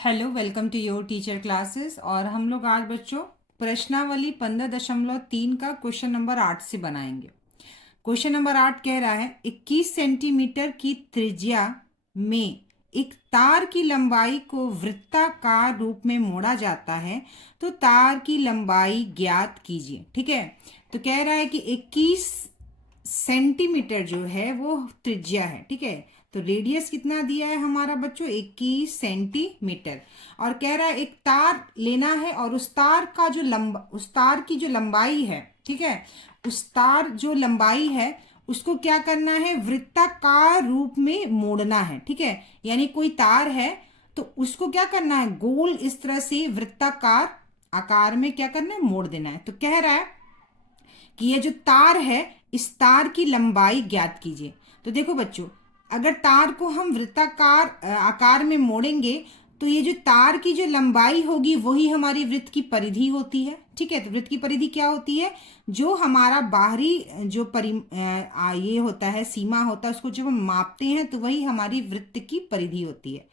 Hello, welcome to your teacher classes. और हम लोग आज बच्चों प्रश्नावली 15.3 का क्वेश्चन नंबर 8 से बनाएंगे। क्वेश्चन नंबर 8 कह रहा है 21 सेंटीमीटर की त्रिज्या में एक तार की लंबाई को वृत्ताकार रूप में मोड़ा जाता है, तो तार की लंबाई ज्ञात कीजिए। ठीक है, तो कह रहा है कि 21 सेंटीमीटर जो है वो त्रिज्या है। ठीक है, तो रेडियस कितना दिया है हमारा बच्चों 21 सेंटीमीटर। और कह रहा है एक तार लेना है और उस तार की जो लंबाई है, ठीक है, उस तार जो लंबाई है उसको क्या करना है, वृत्ताकार रूप में मोड़ना है। ठीक है, यानी कोई तार है तो उसको क्या करना है, गोल इस तरह से वृत्ताकार आकार में क्या करना है, मोड़ देना है। तो कह रहा है कि ये जो तार है इस तार की लंबाई ज्ञात कीजिए। तो देखो बच्चों, अगर तार को हम वृत्ताकार आकार में मोड़ेंगे तो ये जो तार की जो लंबाई होगी वही हमारी वृत्त की परिधि होती है। ठीक है, तो वृत्त की परिधि क्या होती है, जो हमारा बाहरी जो ये होता है, सीमा होता है, उसको जब हम मापते हैं तो वही हमारी वृत्त की परिधि होती है।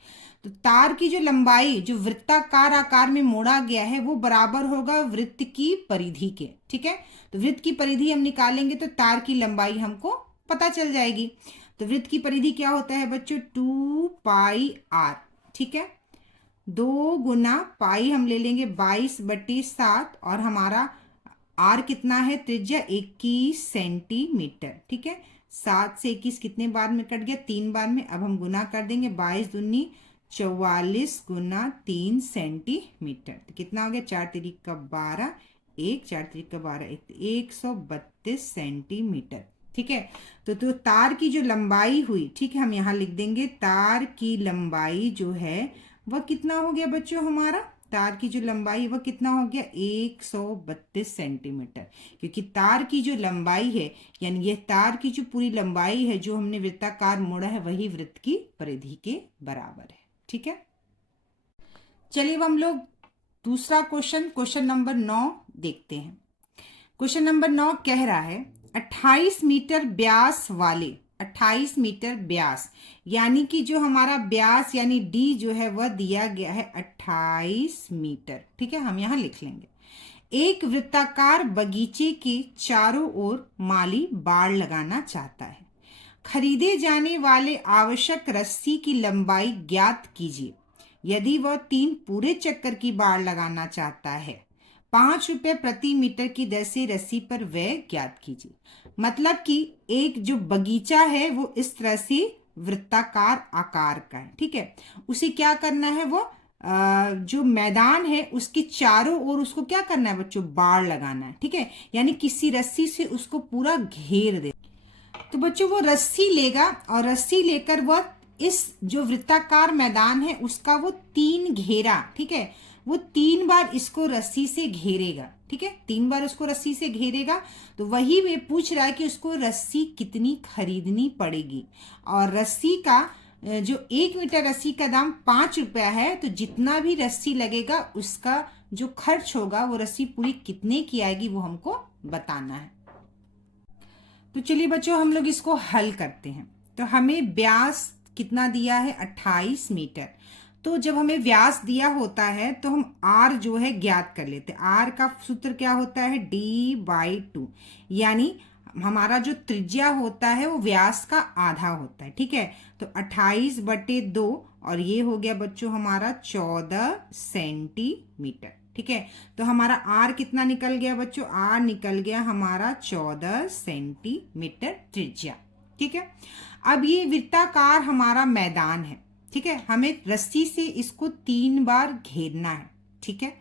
तो तार की जो लंबाई जो वृत्ताकार आकार में मोड़ा गया है वो बराबर होगा वृत्त की परिधि के। ठीक है, तो वृत्त की परिधि हम निकालेंगे तो तार की लंबाई हमको पता चल जाएगी। तो वृत्त की परिधि क्या होता है बच्चों, 2πr। ठीक है, 2 गुना पाई हम ले लेंगे 22/7 और हमारा आर कितना है, त्रिज्या 21 सेंटीमीटर। ठीक है, 7 से 21 कितने बार में कट गया, 3 बार में। अब हम गुना कर देंगे, 22 दूनी 44 गुना 3 सेंटीमीटर। तो कितना हो गया, 4 तिरिक का 12, 4 तिरिक का 12, 132 सेंटीमीटर। ठीक है, तो तार की जो लंबाई हुई, ठीक है, हम यहाँ लिख देंगे तार की लंबाई जो है वह कितना हो गया बच्चों, हमारा तार की जो लंबाई वह कितना हो गया, 132 सेंटीमीटर। क्योंकि तार की जो लंबाई है, यानी यह तार की जो पूरी लंबाई है जो हमने वृत्ताकार मोड़ा है वही वृत्त की परिधि के बराबर है। ठीक है, चलिए अब हम लोग दूसरा क्वेश्चन नंबर 9 देखते हैं। क्वेश्चन नंबर 9 कह रहा है 28 मीटर व्यास वाले, 28 मीटर व्यास, यानी कि जो हमारा व्यास यानी डी जो है वह दिया गया है 28 मीटर। ठीक है, हम यहाँ लिख लेंगे। एक वृत्ताकार बगीचे के चारों ओर माली बाड़ लगाना चाहता है। खरीदे जाने वाले आवश्यक रस्सी की लंबाई ज्ञात कीजिए। यदि वह 3 पूरे चक्कर की बाड़ लगाना चाहता है, 5 रुपए प्रति मीटर की दर से रस्सी पर व्यय ज्ञात कीजिए। मतलब कि एक जो बगीचा है वो इस तरह से वृत्ताकार आकार का है। ठीक है, उसे क्या करना है, वो जो मैदान है उसके चारों ओर उसको क्या करना है बच्चों, बाड़ लगाना है। ठीक है, यानी किसी रस्सी से उसको पूरा घेर दे। तो बच्चों वो रस्सी लेगा और रस्सी लेकर वह इस जो वृत्ताकार मैदान है उसका वो 3 घेरा, ठीक है, वो 3 बार इसको रस्सी से घेरेगा। ठीक है, 3 बार उसको रस्सी से घेरेगा। तो वही वे पूछ रहा है कि उसको रस्सी कितनी खरीदनी पड़ेगी। और रस्सी का जो 1 मीटर रस्सी का दाम 5 रुपया है, तो जितना भी रस्सी लगेगा उसका जो खर्च होगा वो रस्सी पूरी कितने की आएगी वो हमको बताना है। तो चलिए बच्चों हम लोग इसको हल करते हैं। तो हमें व्यास कितना दिया है, 28 मीटर। तो जब हमें व्यास दिया होता है तो हम आर जो है ज्ञात कर लेते हैं। आर का सूत्र क्या होता है, D/2, यानी हमारा जो त्रिज्या होता है वो व्यास का आधा होता है। ठीक है, तो 28/2 और ये हो गया बच्चों हमारा 14 सेंटीमीटर। ठीक है, तो हमारा आर कितना निकल गया बच्चों, आर निकल गया हमारा 14 सेंटीमीटर त्रिज्या। ठीक है, अब ये वृत्ताकार हमारा मैदान है। ठीक है, हमें रस्सी से इसको 3 बार घेरना है। ठीक है,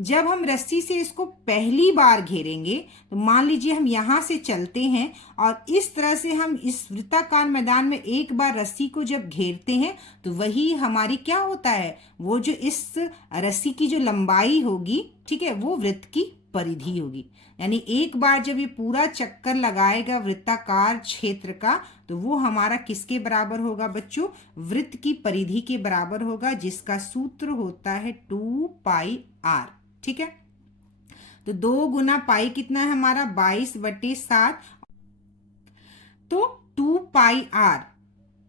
जब हम रस्सी से इसको पहली बार घेरेंगे तो मान लीजिए हम यहाँ से चलते हैं और इस तरह से हम इस वृत्ताकार मैदान में एक बार रस्सी को जब घेरते हैं तो वही हमारी क्या होता है, वो जो इस रस्सी की जो लंबाई होगी, ठीक है, वो वृत्त की परिधि होगी। यानी एक बार जब ये पूरा चक्कर लगाएगा वृत्ताकार क्षेत्र का तो वो हमारा किसके बराबर होगा बच्चों, वृत्त की परिधि के बराबर होगा, जिसका सूत्र होता है 2πr। ठीक है, तो 2 गुना पाई कितना है हमारा, 22/7, तो 2πr।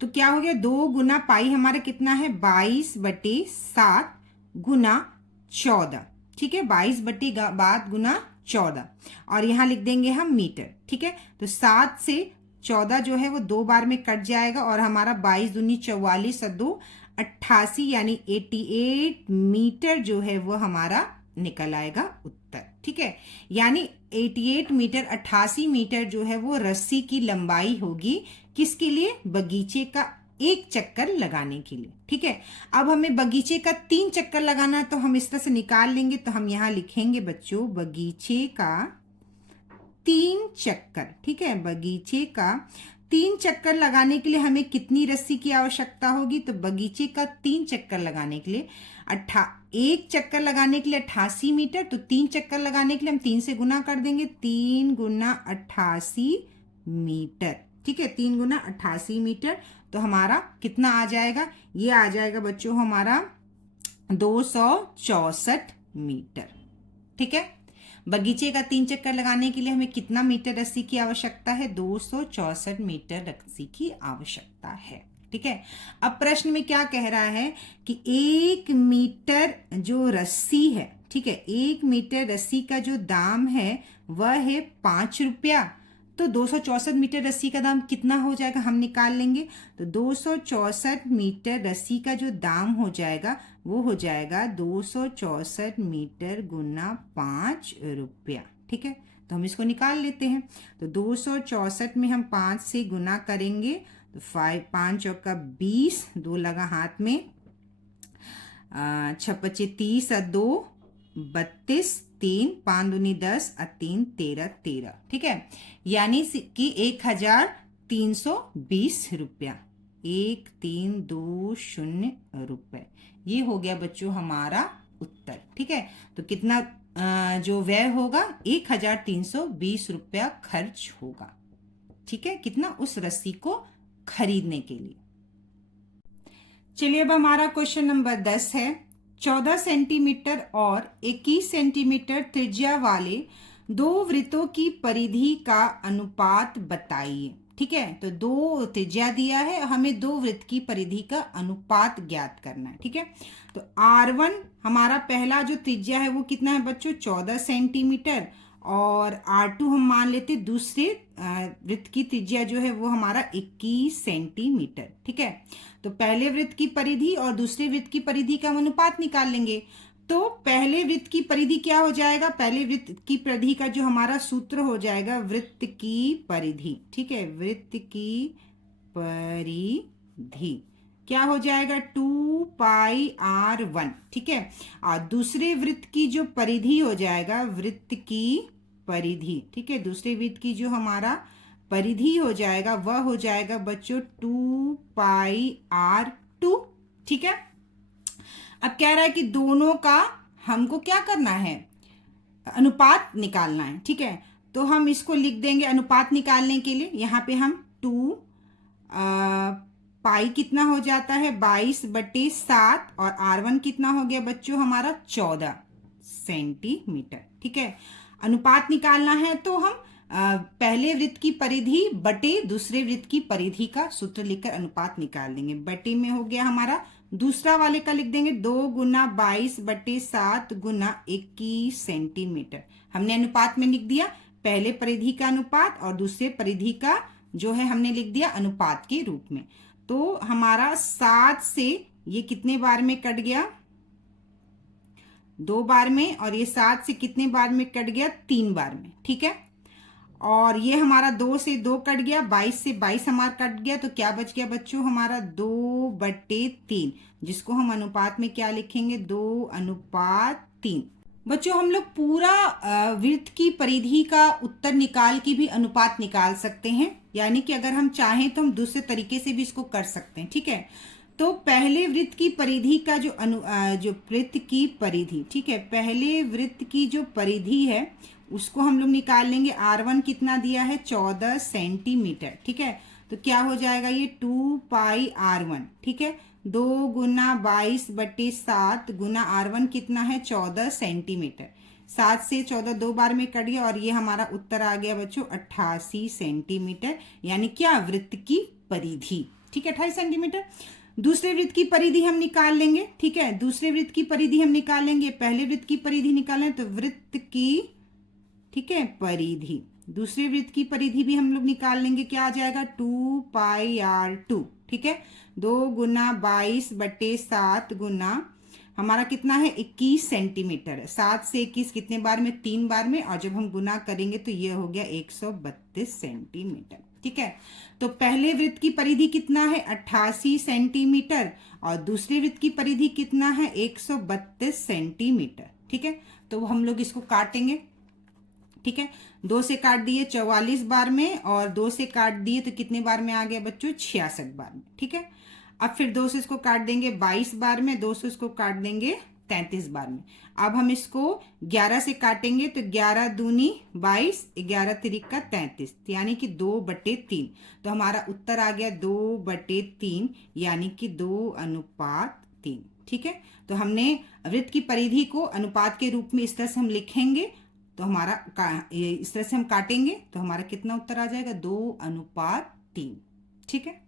तो क्या हो गया, 2 गुना पाई हमारा कितना है 22/7 गुना 14, ठीक है, 22/7 गुना 14, और यहाँ लिख देंगे हम मीटर, ठीक है। तो 7 से 14 जो है वो 2 बार में कट जाएगा और हमारा 22 दूनी 44 और 2 88 यानी 88 मीटर जो है वो हमारा निकल आएगा उत्तर, ठीक है। यानी 88 मीटर 88 मीटर जो है वो रस्सी की लंबाई होगी, किसके लिए? बगीचे का एक चक्कर लगाने के लिए, ठीक है। अब हमें बगीचे का 3 चक्कर लगाना है, तो हम इस तरह से निकाल लेंगे। तो हम यहाँ लिखेंगे बच्चों बगीचे का 3 चक्कर, ठीक है। बगीचे का 3 चक्कर लगाने के लिए हमें कितनी रस्सी की आवश्यकता होगी? तो बगीचे का 3 चक्कर लगाने के लिए एक चक्कर लगाने के लिए 88 मीटर, तो 3 चक्कर लगाने के लिए हम 3 से गुना कर देंगे, 3 गुना 88 मीटर, ठीक है। 3 गुना 88 मीटर, तो हमारा कितना आ जाएगा? ये आ जाएगा बच्चों हमारा 264 मीटर, ठीक है। बगीचे का 3 चक्कर लगाने के लिए हमें कितना मीटर रस्सी की आवश्यकता है? 264 मीटर रस्सी की आवश्यकता है, ठीक है। अब प्रश्न में क्या कह रहा है कि 1 मीटर जो रस्सी है, ठीक है, 1 मीटर रस्सी का जो दाम है वह है 5 रुपया। तो 264 मीटर रस्सी का दाम कितना हो जाएगा हम निकाल लेंगे। तो 264 मीटर रस्सी का जो दाम हो जाएगा वो हो जाएगा 264 मीटर गुना 5 रुपया, ठीक है। तो हम इसको निकाल लेते हैं। तो 264 में हम 5 से गुना करेंगे, तो 5 चौका 20, 2 लगा हाथ में, 6 पच्चे 30 और 2 32, 3 5 दूनी 10 और 3 13, ठीक है। यानी कि 1320 रुपया, 1320 रुपये, ये हो गया बच्चों हमारा उत्तर, ठीक है। तो कितना जो व्यय होगा 1320 रुपया खर्च होगा, ठीक है, कितना? उस रस्सी को खरीदने के लिए। चलिए अब हमारा क्वेश्चन नंबर 10 है। 14 सेंटीमीटर और 21 सेंटीमीटर त्रिज्या वाले 2 वृत्तों की परिधि का अनुपात बताइए, ठीक है। तो 2 त्रिज्या दिया है, हमें 2 वृत्त की परिधि का अनुपात ज्ञात करना है, ठीक है। तो R1 हमारा पहला जो त्रिज्या है वो कितना है बच्चों? 14 सेंटीमीटर, और R2 हम मान लेते दूसरे वृत्त की त्रिज्या जो है वो हमारा 21 सेंटीमीटर, ठीक है। तो पहले वृत्त की परिधि और दूसरे वृत्त की परिधि का अनुपात निकाल लेंगे। तो पहले वृत्त की परिधि क्या हो जाएगा? पहले वृत्त की परिधि का जो हमारा सूत्र हो जाएगा वृत्त की परिधि, ठीक है, वृत्त की परिधि क्या हो जाएगा? 2πr1, ठीक है। और दूसरे वृत्त की जो परिधि हो जाएगा वृत्त की परिधि, ठीक है, दूसरे वृत्त की जो हमारा परिधि हो जाएगा वह हो जाएगा बच्चों 2πr2, ठीक है। अब कह रहा है कि दोनों का हमको क्या करना है? अनुपात निकालना है, ठीक है। तो हम इसको लिख देंगे अनुपात निकालने के लिए। यहाँ पे हम 2 पाई कितना हो जाता है? 22/7, और R1 कितना हो गया बच्चों हमारा? 14 सेंटीमीटर, ठीक है। अनुपात निकालना है तो हम पहले वृत्त की परिधि बटे दूसरे वृत्त की परिधि का सूत्र लिखकर अनुपात निकाल देंगे। बटे में हो गया हमारा, दूसरा वाले का लिख देंगे 2 गुना 22/7 गुना 21 सेंटीमीटर। हमने अनुपात में लिख दिया पहले परिधि का अनुपात और दूसरे परिधि का जो है हमने लिख दिया अनुपात के रूप में। तो हमारा 7 से ये कितने बार में कट गया? 2 बार में, और ये 7 से कितने बार में कट गया? 3 बार में, ठीक है। और ये हमारा 2 से 2 कट गया, 22 से 22 हमारा कट गया, तो क्या बच गया बच्चों हमारा? 2/3, जिसको हम अनुपात में क्या लिखेंगे? 2:3। बच्चों हम लोग पूरा वृत्त की परिधि का उत्तर निकाल के भी अनुपात निकाल सकते हैं, यानी कि अगर हम चाहें तो हम दूसरे तरीके से भी इसको कर सकते हैं, ठीक है। तो पहले वृत्त की परिधि का जो वृत्त की परिधि, ठीक है, पहले वृत्त की जो परिधि है उसको हम लोग निकाल लेंगे। R1 कितना दिया है? 14 सेंटीमीटर, ठीक है। तो क्या हो जाएगा ये? 2πr1, ठीक है। 2 गुना 22/7 गुना R1 कितना है? 14 सेंटीमीटर। 7 से 14 2 बार में कट गया, और ये हमारा उत्तर आ गया बच्चों 88 सेंटीमीटर, यानी क्या? वृत्त की परिधि, ठीक है, 28 सेंटीमीटर। दूसरे वृत्त की परिधि हम निकाल लेंगे, ठीक है। दूसरे वृत्त की परिधि हम निकाल लेंगे, पहले वृत्त की परिधि निकालें तो वृत्त की, ठीक है, परिधि, दूसरे वृत्त की परिधि भी हम लोग निकाल लेंगे, क्या आ जाएगा 2πr2, ठीक है। 2 × 22/7 गुना हमारा कितना है 21 सेंटीमीटर है। 7 से 21 कितने बार में, 3 बार में, और जब हम गुना करेंगे तो ये हो गया 132 सेंटीमीटर, ठीक है। तो पहले वृत्त की परिधि कितना है 88 सेंटीमीटर और दूसरे वृत्त की परिधि कितना है 132 सेंटीमीटर, ठीक है। तो हम लोग इसको काटेंगे, ठीक है। 2 से काट दिए 44 बार में और 2 से काट दिए तो कितने बार में आ गया बच्चों 66 बार में, ठीक है। अब फिर 2 से इसको काट देंगे 22 बार में, 2 से इसको काट देंगे 33 बार में। अब हम इसको 11 से काटेंगे तो 11 दूनी 22, 11 तिरिका 33, यानी कि 2/3। तो हमारा उत्तर आ गया 2/3, यानी कि 2:3, ठीक है। तो हमने वृत्त की परिधि को अनुपात के रूप में इस तरह से हम लिखेंगे, तो हमारा इस तरह से हम काटेंगे तो हमारा कितना उत्तर आ जाएगा 2:3, ठीक है।